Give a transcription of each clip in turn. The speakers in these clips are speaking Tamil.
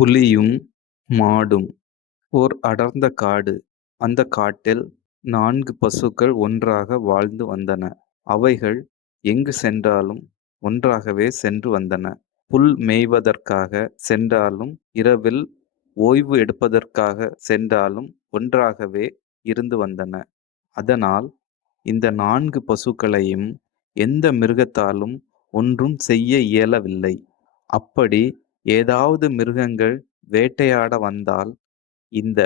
புலியும் மாடும். ஓர் அடர்ந்த காடு. அந்தக் காட்டில் 4 பசுக்கள் ஒன்றாக வாழ்ந்து வந்தன. அவைகள் எங்கு சென்றாலும் ஒன்றாகவே சென்று வந்தன. புல் மேய்வதற்காகச் சென்றாலும், இரவில் ஓய்வு எடுப்பதற்காகச் சென்றாலும் ஒன்றாகவே இருந்து வந்தன. அதனால் இந்த 4 பசுக்களையும் எந்த மிருகத்தாலும் ஒன்றும் செய்ய இயலவில்லை. அப்படி ஏதாவது மிருகங்கள் வேட்டையாட வந்தால், இந்த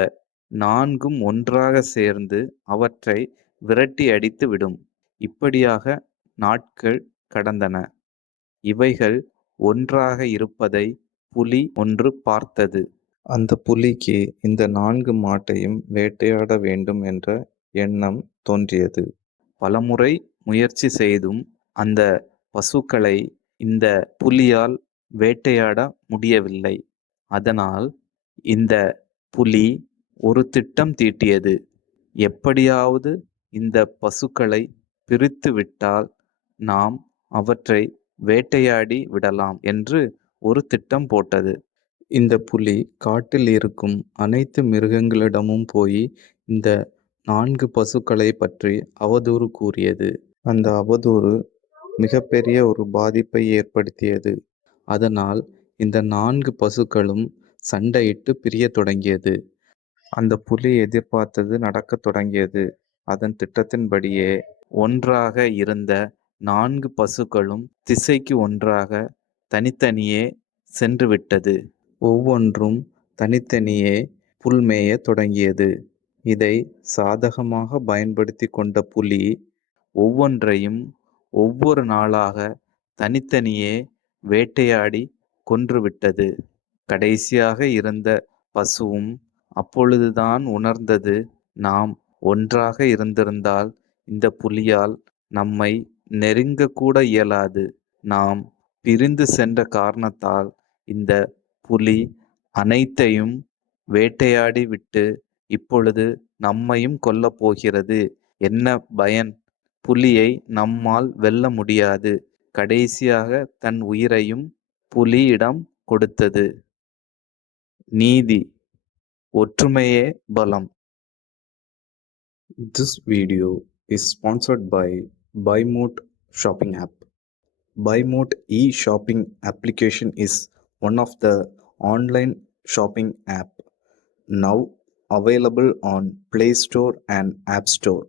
4ம் ஒன்றாகச் சேர்ந்து அவற்றை விரட்டி அடித்து விடும். இப்படியாக நாட்கள் கடந்தன. இவைகள் ஒன்றாக இருப்பதை புலி ஒன்று பார்த்தது. அந்தப் புலிக்கு இந்த 4 மாட்டையும் வேட்டையாட வேண்டும் என்ற எண்ணம் தோன்றியது. பலமுறை முயற்சி செய்தும் அந்த பசுக்களை இந்த புலியால் வேட்டையாட முடியவில்லை. அதனால் இந்த புலி ஒரு திட்டம் தீட்டியது. எப்படியாவது இந்த பசுக்களை பிரித்து விட்டால் நாம் அவற்றை வேட்டையாடி விடலாம் என்று ஒரு திட்டம் போட்டது. இந்தப் புலி காட்டில் இருக்கும் அனைத்து மிருகங்களிடமும் போய் இந்த 4 பசுக்களைப் பற்றி அவதூறு கூறியது. அந்த அவதூறு மிகப்பெரிய ஒரு பாதிப்பை ஏற்படுத்தியது. அதனால் இந்த 4 பசுக்களும் சண்டையிட்டு பிரியத் தொடங்கியது. அந்தப் புலி எதிர்பார்த்தது நடக்கத் தொடங்கியது. அதன் திட்டத்தின்படியே ஒன்றாக இருந்த 4 பசுக்களும் திசைக்கு ஒன்றாக தனித்தனியே சென்றுவிட்டது. ஒவ்வொன்றும் தனித்தனியே புல் மேயத் தொடங்கியது. இதை சாதகமாக பயன்படுத்திக் கொண்ட புலி ஒவ்வொன்றையும் ஒவ்வொரு நாளாக தனித்தனியே வேட்டையாடி கொன்றுவிட்டது. கடைசியாக இருந்த பசுவும் அப்பொழுதுதான் உணர்ந்தது, நாம் ஒன்றாக இருந்திருந்தால் இந்த புலியால் நம்மை நெருங்கக்கூட இயலாது. நாம் பிரிந்து சென்ற காரணத்தால் இந்த புலி அனைத்தையும் வேட்டையாடி விட்டு இப்பொழுது நம்மையும் கொல்லப் போகிறது. என்ன பயன்? புலியை நம்மால் வெல்ல முடியாது. கடைசியாக தன் உயிரையும் புலியிடம் கொடுத்தது. நீதி: ஒற்றுமையே பலம். This video is sponsored by BuyMote shopping app. BuyMote e-shopping application is one of the online shopping app now available on Play Store and App Store.